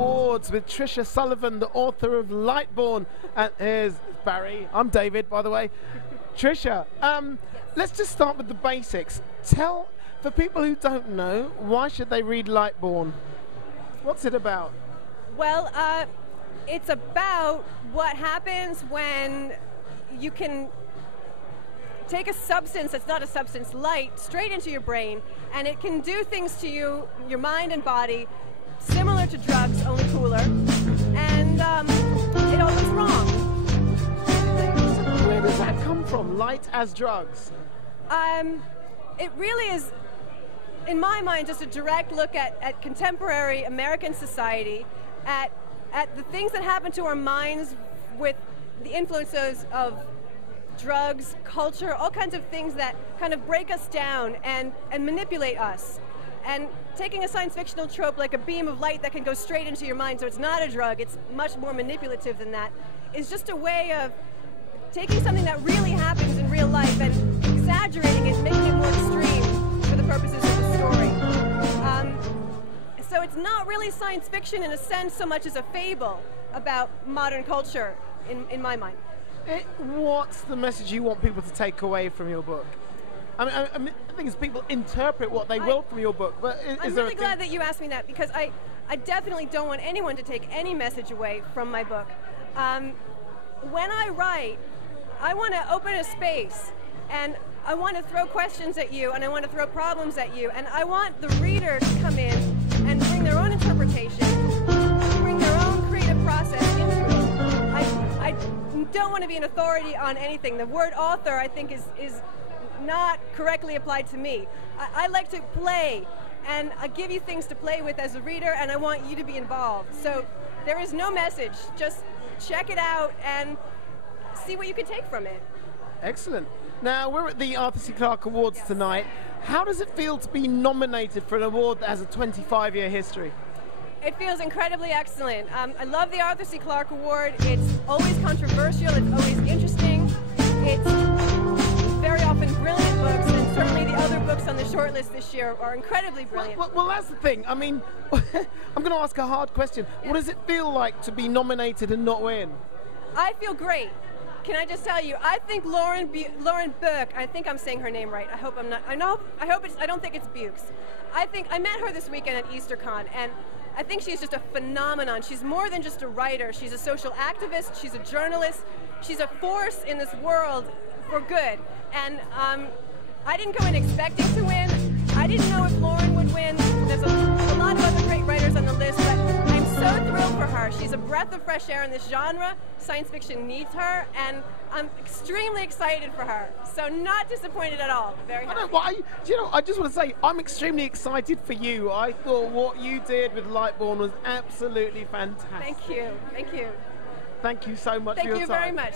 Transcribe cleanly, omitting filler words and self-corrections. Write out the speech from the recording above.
Awards with Tricia Sullivan, the author of Lightborn. And here's Barry. I'm David, by the way. Tricia, let's just start with the basics. For people who don't know, why should they read Lightborn? What's it about? Well, it's about what happens when you can take a substance that's not a substance, light, straight into your brain, and it can do things to you, your mind and body, similar to drugs, only cooler, and it all goes wrong. Where does that come from? Light as drugs? It really is, in my mind, just a direct look at contemporary American society, at the things that happen to our minds with the influences of drugs, culture, all kinds of things that kind of break us down and manipulate us. And taking a science fictional trope like a beam of light that can go straight into your mind, so it's not a drug, it's much more manipulative than that, is just a way of taking something that really happens in real life and exaggerating it, making it more extreme for the purposes of the story. So it's not really science fiction in a sense so much as a fable about modern culture, in my mind. What's the message you want people to take away from your book? I mean, the thing is, people interpret what they will from your book, but I'm really glad that you asked me that, because I definitely don't want anyone to take any message away from my book. When I write, I want to open a space, and I want to throw questions at you, and I want to throw problems at you, and I want the reader to come in and bring their own interpretation, bring their own creative process into it. I don't want to be an authority on anything. The word author, I think, is not correctly applied to me. I like to play, and I give you things to play with as a reader, and I want you to be involved. So there is no message. Just check it out and see what you can take from it. Excellent. Now, we're at the Arthur C Clarke Awards tonight. How does it feel to be nominated for an award that has a 25-year history? It feels incredibly excellent. I love the Arthur C Clarke Award. It's always controversial. It's always interesting. It's very often brilliant books, and certainly the other books on the shortlist this year are incredibly brilliant. Well, that's the thing. I mean, I'm going to ask a hard question. Yeah. What does it feel like to be nominated and not win? I feel great. Can I just tell you? I think Lauren Burke. I think I'm saying her name right. I hope I'm not. I don't think it's Bukes. I met her this weekend at EasterCon, and I think she's just a phenomenon. She's more than just a writer. She's a social activist. She's a journalist. She's a force in this world for good. And I didn't go in expecting to win. I didn't know if Lauren would win. There's a lot of other great writers on the list, but I'm so thrilled for her. She's a breath of fresh air in this genre. Science fiction needs her, and I'm extremely excited for her. So not disappointed at all. Very happy. I just want to say, I'm extremely excited for you. I thought what you did with Lightborn was absolutely fantastic. Thank you. Thank you. Thank you so much for your time. Thank you very much.